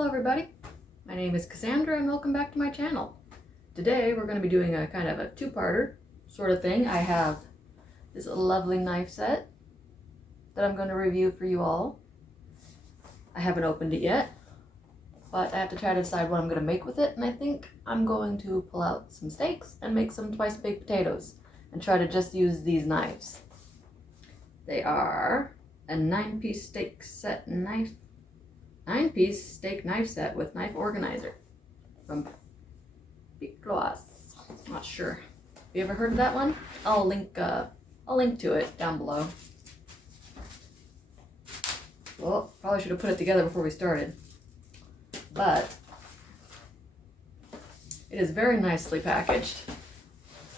Hello everybody, my name is Cassandra and welcome back to my channel. Today we're going to be doing a kind of a two-parter sort of thing. I have this lovely knife set that I'm going to review for you all. I haven't opened it yet, but I have to try to decide what I'm going to make with it, and I think I'm going to pull out some steaks and make some twice-baked potatoes and try to just use these knives. They are a 9-piece steak set knife. 9-piece steak knife set with knife organizer from Ibotta. Not sure. Have you ever heard of that one? I'll link to it down below. Well, probably should have put it together before we started, but it is very nicely packaged,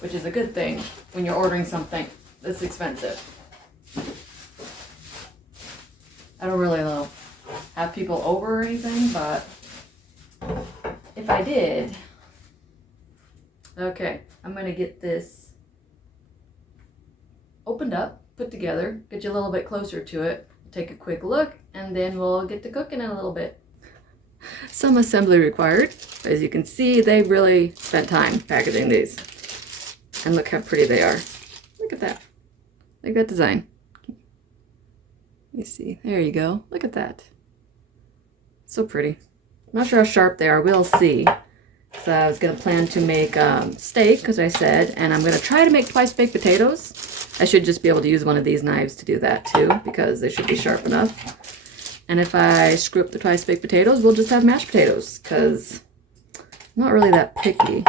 which is a good thing when you're ordering something that's expensive. I don't really have people over or anything, but if I did, okay, I'm gonna get this opened up, put together, get you a little bit closer to it, take a quick look, and then we'll get to cooking in a little bit. Some assembly required. As you can see, they really spent time packaging these. And look how pretty they are. Look at that. Like that design. Let me see. There you go. Look at that. So pretty. Not sure how sharp they are. We'll see. So I was going to plan to make steak, as I said, and I'm going to try to make twice-baked potatoes. I should just be able to use one of these knives to do that too, because they should be sharp enough. And if I screw up the twice-baked potatoes, we'll just have mashed potatoes, because I'm not really that picky.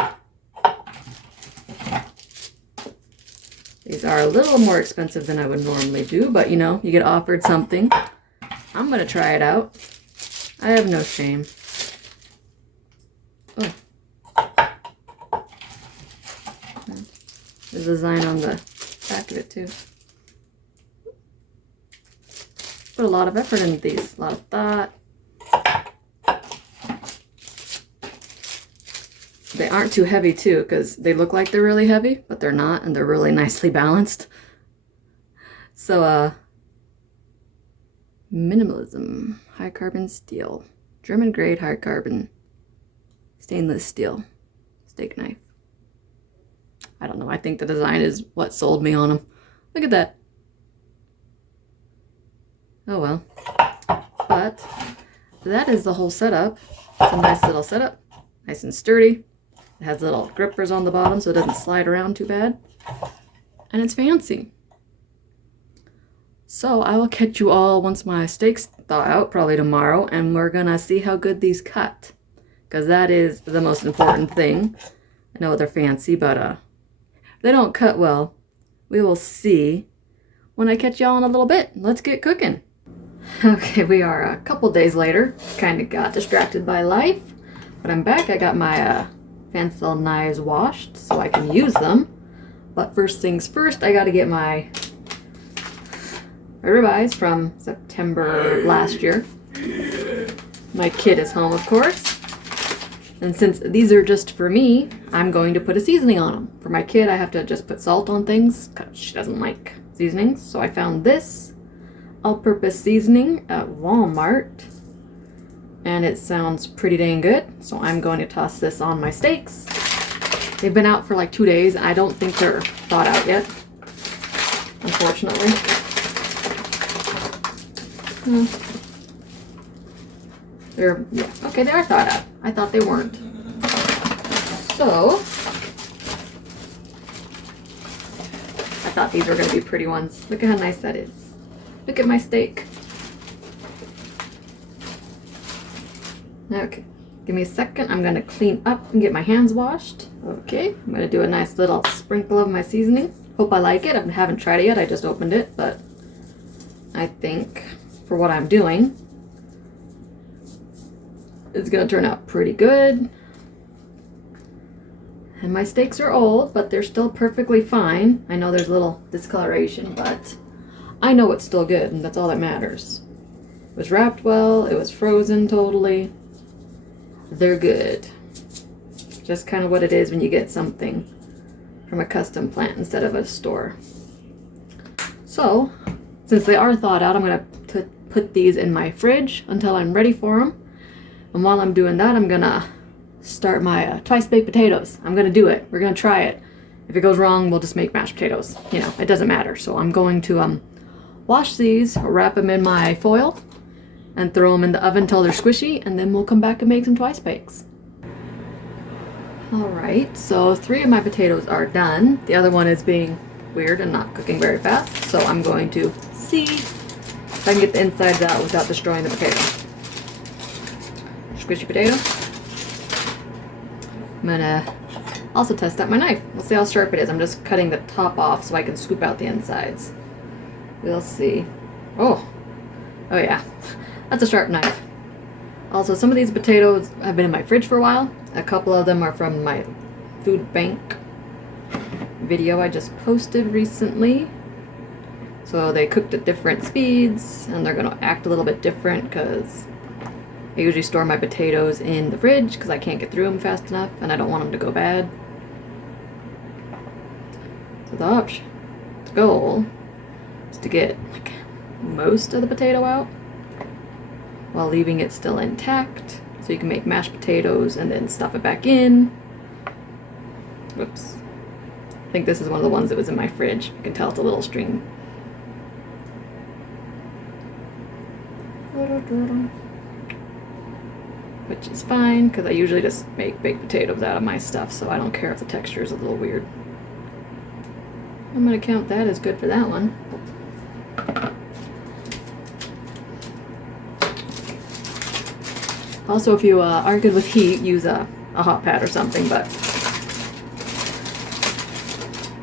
These are a little more expensive than I would normally do, but you know, you get offered something. I'm going to try it out. I have no shame. Oh. There's a design on the back of it too. Put a lot of effort into these, a lot of thought. They aren't too heavy too, because they look like they're really heavy, but they're not, and they're really nicely balanced. So, minimalism, high carbon steel, German grade high carbon stainless steel steak knife. I don't know, I think the design is what sold me on them. Look at that. Oh well. But that is the whole setup. It's a nice little setup, nice and sturdy. It has little grippers on the bottom so it doesn't slide around too bad. And it's fancy. So I will catch you all once my steaks thaw out, probably tomorrow, and we're gonna see how good these cut. Because that is the most important thing. I know they're fancy, but they don't cut well. We will see when I catch y'all in a little bit. Let's get cooking. Okay, we are a couple days later. Kind of got distracted by life, but I'm back. I got my fancy little knives washed so I can use them. But first things first, I got to get my ribeyes from September last year. My kid is home, of course. And since these are just for me, I'm going to put a seasoning on them. For my kid, I have to just put salt on things because she doesn't like seasonings. So I found this all-purpose seasoning at Walmart. And it sounds pretty dang good. So I'm going to toss this on my steaks. They've been out for like 2 days. I don't think they're thawed out yet, unfortunately. Okay, they are thawed out. I thought they weren't. So, I thought these were going to be pretty ones. Look at how nice that is. Look at my steak. Okay, give me a second. I'm going to clean up and get my hands washed. Okay, I'm going to do a nice little sprinkle of my seasoning. Hope I like it. I haven't tried it yet. I just opened it, but I think for what I'm doing, it's going to turn out pretty good. And my steaks are old, but they're still perfectly fine. I know there's a little discoloration, but I know it's still good, and that's all that matters. It was wrapped well. It was frozen totally. They're good. Just kind of what it is when you get something from a custom plant instead of a store. So, since they are thawed out, I'm going to put these in my fridge until I'm ready for them. And while I'm doing that, I'm gonna start my twice baked potatoes. I'm gonna do it. We're gonna try it. If it goes wrong, we'll just make mashed potatoes. You know, it doesn't matter. So I'm going to wash these, wrap them in my foil, and throw them in the oven until they're squishy, and then we'll come back and make some twice bakes. All right, so 3 of my potatoes are done. The other one is being weird and not cooking very fast, so I'm going to see if I can get the insides out without destroying the potato. Squishy potato. I'm gonna also test out my knife. We'll see how sharp it is. I'm just cutting the top off so I can scoop out the insides. We'll see. Oh yeah, that's a sharp knife. Also, some of these potatoes have been in my fridge for a while. A couple of them are from my food bank video I just posted recently. So they cooked at different speeds, and they're gonna act a little bit different because I usually store my potatoes in the fridge because I can't get through them fast enough and I don't want them to go bad. So the goal is to get like most of the potato out while leaving it still intact, so you can make mashed potatoes and then stuff it back in. Whoops. I think this is one of the ones that was in my fridge. You can tell it's a little string. Which is fine, because I usually just make baked potatoes out of my stuff, so I don't care if the texture is a little weird. I'm going to count that as good for that one. Also, if you aren't good with heat, use a hot pad or something, but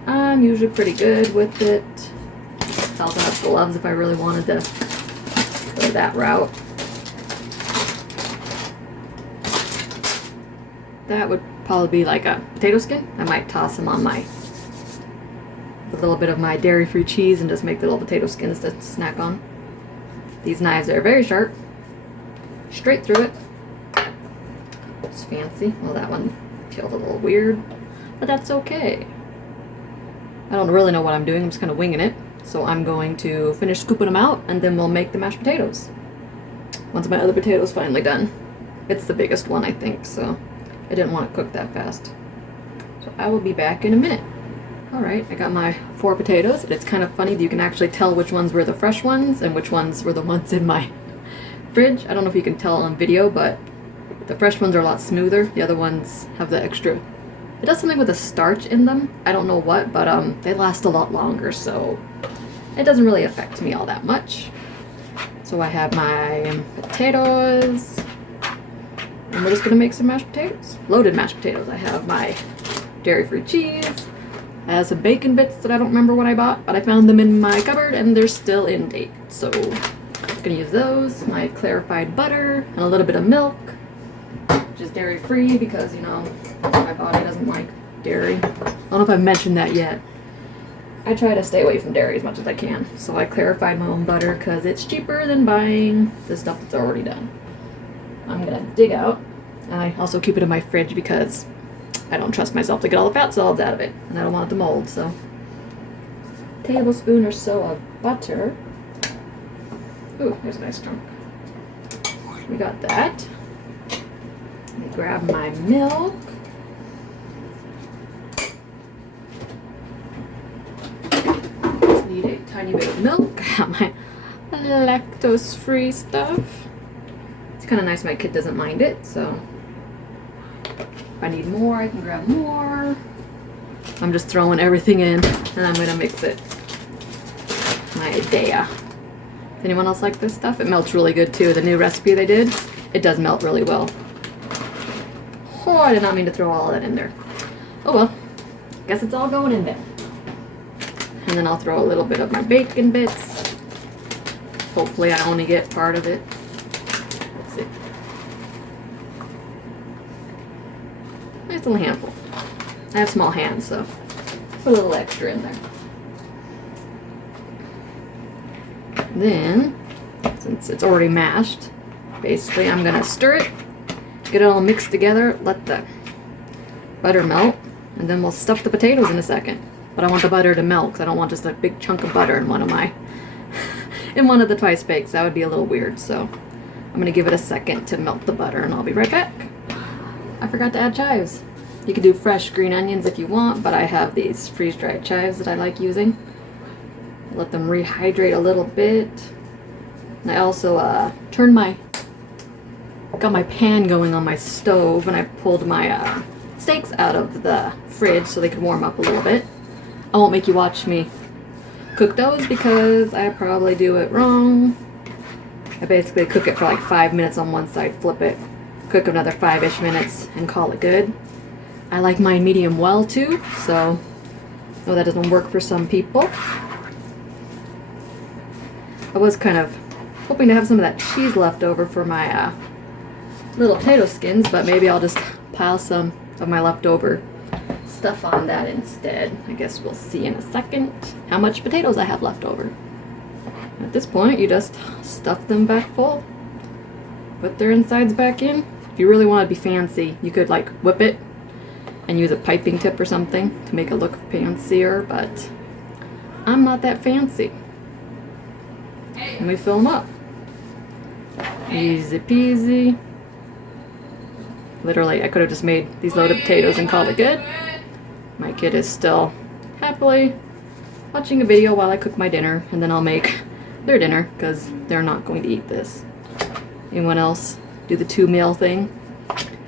I'm usually pretty good with it. I also have gloves if I really wanted to go that route. That would probably be like a potato skin. I might toss them on a little bit of my dairy-free cheese and just make the little potato skins to snack on. These knives are very sharp. Straight through it. It's fancy. Well, that one feels a little weird, but that's okay. I don't really know what I'm doing. I'm just kind of winging it. So I'm going to finish scooping them out, and then we'll make the mashed potatoes. Once my other potato's finally done. It's the biggest one, I think, so I didn't want it cooked that fast. So I will be back in a minute. Alright, I got my 4 potatoes. It's kind of funny that you can actually tell which ones were the fresh ones and which ones were the ones in my fridge. I don't know if you can tell on video, but the fresh ones are a lot smoother. The other ones have the extra... It does something with the starch in them. I don't know what, but they last a lot longer, so it doesn't really affect me all that much. So I have my potatoes, and we're just gonna make some mashed potatoes. Loaded mashed potatoes. I have my dairy-free cheese. I have some bacon bits that I don't remember what I bought, but I found them in my cupboard and they're still in date. So I'm gonna use those, my clarified butter, and a little bit of milk, which is dairy-free because, you know, my body doesn't like dairy. I don't know if I've mentioned that yet. I try to stay away from dairy as much as I can. So I clarified my own butter because it's cheaper than buying the stuff that's already done. I'm gonna dig out, and I also keep it in my fridge because I don't trust myself to get all the fat solids out of it, and I don't want it to mold, so. Tablespoon or so of butter. Ooh, there's a nice chunk. We got that. Let me grab my milk. Just need a tiny bit of milk. Got my lactose-free stuff. It's kind of nice my kid doesn't mind it, so if I need more, I can grab more. I'm just throwing everything in, and I'm gonna mix it. My idea. Does anyone else like this stuff? It melts really good too. The new recipe they did, it does melt really well. Oh, I did not mean to throw all of that in there. Oh well, guess it's all going in there. And then I'll throw a little bit of my bacon bits. Hopefully I only get part of it. Let's see. Nice little handful. I have small hands, so put a little extra in there. Then, since it's already mashed, basically I'm gonna stir it, get it all mixed together, let the butter melt, and then we'll stuff the potatoes in a second. But I want the butter to melt, because I don't want just a big chunk of butter in one of my in one of the twice bakes. That would be a little weird, so I'm gonna give it a second to melt the butter and I'll be right back. I forgot to add chives. You can do fresh green onions if you want, but I have these freeze-dried chives that I like using. Let them rehydrate a little bit. And I also got my pan going on my stove, and I pulled my steaks out of the fridge so they could warm up a little bit. I won't make you watch me cook those because I probably do it wrong. I basically cook it for like 5 minutes on one side, flip it, cook another 5-ish minutes, and call it good. I like mine medium well too, so I know that doesn't work for some people. I was kind of hoping to have some of that cheese left over for my little potato skins, but maybe I'll just pile some of my leftover stuff on that instead. I guess we'll see in a second how much potatoes I have left over. At this point, you just stuff them back full, put their insides back in. If you really want to be fancy, you could like whip it and use a piping tip or something to make it look fancier, but I'm not that fancy. Let me fill them up. Easy peasy. Literally, I could have just made these loaded potatoes and called it good. My kid is still happily watching a video while I cook my dinner, and then I'll make their dinner because they're not going to eat this. Anyone else do the 2-meal thing?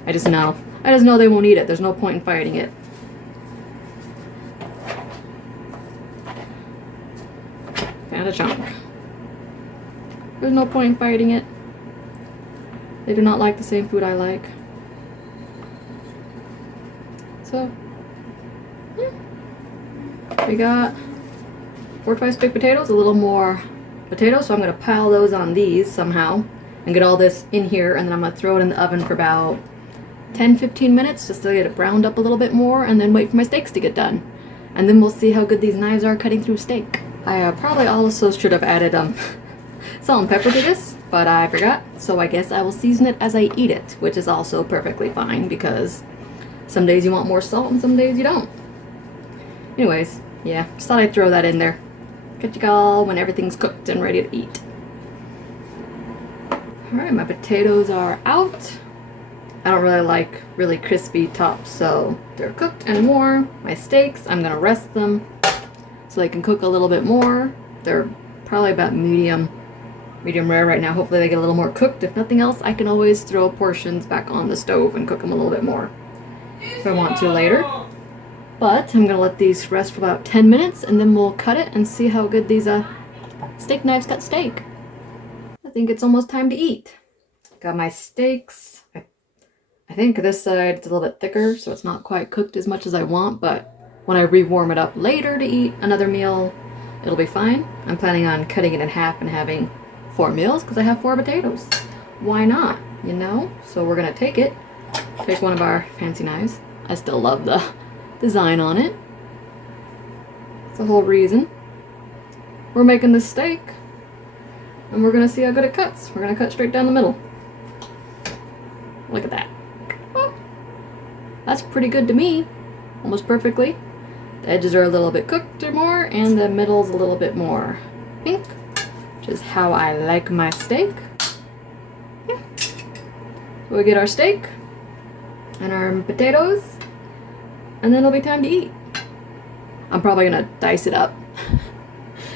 I just know they won't eat it. There's no point in fighting it. And a chunk. There's no point in fighting it. They do not like the same food I like. So, yeah. We got 4 twice baked potatoes, a little more potatoes, so I'm going to pile those on these somehow and get all this in here, and then I'm going to throw it in the oven for about 10-15 minutes just to get it browned up a little bit more, and then wait for my steaks to get done. And then we'll see how good these knives are cutting through steak. I probably also should have added salt and pepper to this, but I forgot, so I guess I will season it as I eat it, which is also perfectly fine because some days you want more salt and some days you don't. Anyways, yeah, just thought I'd throw that in there. Catch you all when everything's cooked and ready to eat. Alright, my potatoes are out. I don't really like really crispy tops, so they're cooked and warm. My steaks, I'm gonna rest them so they can cook a little bit more. They're probably about medium rare right now. Hopefully they get a little more cooked. If nothing else, I can always throw portions back on the stove and cook them a little bit more if I want to later. But I'm gonna let these rest for about 10 minutes and then we'll cut it and see how good these steak knives cut steak. I think it's almost time to eat. Got my steaks. I think this side is a little bit thicker, so it's not quite cooked as much as I want, but when I re-warm it up later to eat another meal, it'll be fine. I'm planning on cutting it in half and having 4 meals because I have 4 potatoes. Why not, you know? So we're gonna take one of our fancy knives. I still love the design on it. It's the whole reason we're making this steak, and we're gonna see how good it cuts. We're gonna cut straight down the middle. Look at that. Oh, that's pretty good to me. Almost perfectly. The edges are a little bit cooked or more, and the middle's a little bit more pink, which is how I like my steak. Yeah. We'll get our steak and our potatoes, and then it'll be time to eat. I'm probably gonna dice it up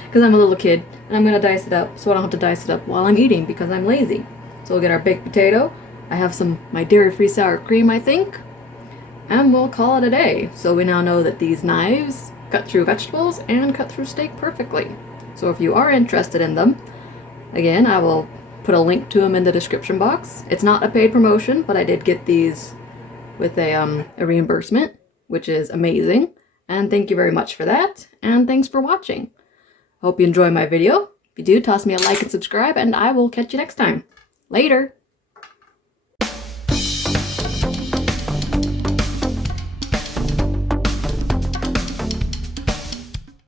because I'm a little kid, and I'm gonna dice it up so I don't have to dice it up while I'm eating because I'm lazy. So we'll get our baked potato. I have my dairy-free sour cream, I think, and we'll call it a day. So we now know that these knives cut through vegetables and cut through steak perfectly. So if you are interested in them, again, I will put a link to them in the description box. It's not a paid promotion, but I did get these with a reimbursement, which is amazing. And thank you very much for that. And thanks for watching. Hope you enjoy my video. If you do, toss me a like and subscribe, and I will catch you next time. Later.